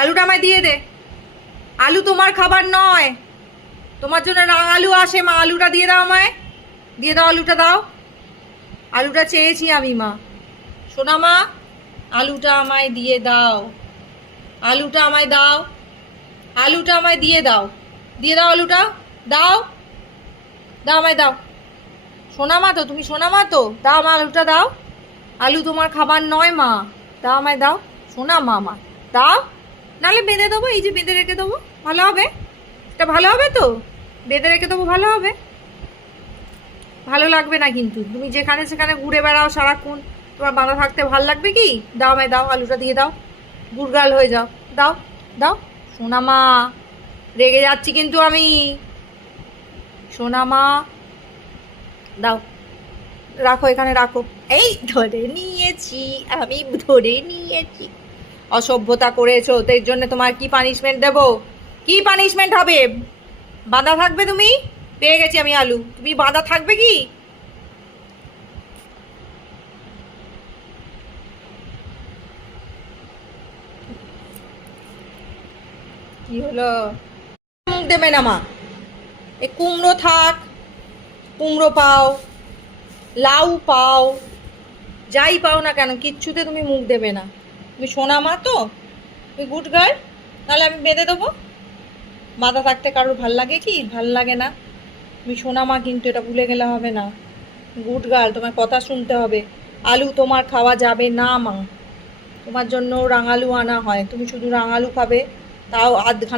আলুটা আমায় দিয়ে দে। আলু তোমার খাবার নয়, তোমার জন্য রাঙালু আসে মা। আলুটা দিয়ে দাও আমায়, দিয়ে দাও আলুটা দাও। আলুটা চেয়েছি আমি মা, সোনা মা, আলুটা আমায় দিয়ে দাও। আলুটা আমায় দাও, আলুটা আমায় দিয়ে দাও, দিয়ে দাও আলুটা, দাও দাও আমায় দাও। সোনা মা তো তুমি, সোনা মা তো, দাও মা আলুটা দাও। আলু তোমার খাবার নয় মা, দাও আমায় দাও। সোনা মা মা দাও, নাহলে বেঁধে দেবো, এই যে বেঁধে রেখে দেবো, ভালো হবে। এটা ভালো হবে তো, বেঁধে রেখে দেবো, ভালো হবে। ভালো লাগবে না কিন্তু, তুমি যেখানে সেখানে ঘুরে বেড়াও সারাক্ষণ, তোমার বাঁধা থাকতে ভাল লাগবে কি? দাও আমায় দাও, আলুটা দিয়ে দাও, গুড়গাল হয়ে যাও, দাও দাও। সোনা মা, রেগে যাচ্ছি কিন্তু আমি, সোনা মা দাও, রাখো এখানে রাখো। এই ধরে নিয়েছি, আমি ধরে নিয়েছি। অসভ্যতা করেছো, তো এর জন্য তোমার কি পানিশমেন্ট দেব? কি পানিশমেন্ট হবে? বাঁধা থাকবে তুমি? পেয়ে গেছি আমি আলু, তুমি বাঁধা থাকবে কি? কি হলো? মুখ দেবে না মা। এ কুমড়ো থাক, কুমড়ো পাও, লাউ পাও, যাই পাও না কেন, কিচ্ছুতে তুমি মুখ দেবে না। তুমি সোনা মা তো, তুমি গুড গার্ল। নাহলে আমি বেঁধে দেবো। বাঁধা থাকতে কারোর ভাল লাগে কি? ভাল লাগে না। তুমি সোনা মা কিন্তু, এটা ভুলে গেলে হবে না। গুড গার্ল, তোমার কথা শুনতে হবে। আলু তোমার খাওয়া যাবে না মা, তোমার জন্য রাঙালু আনা হয়, তুমি শুধু রাঙালু খাবে, তাও আধখানা।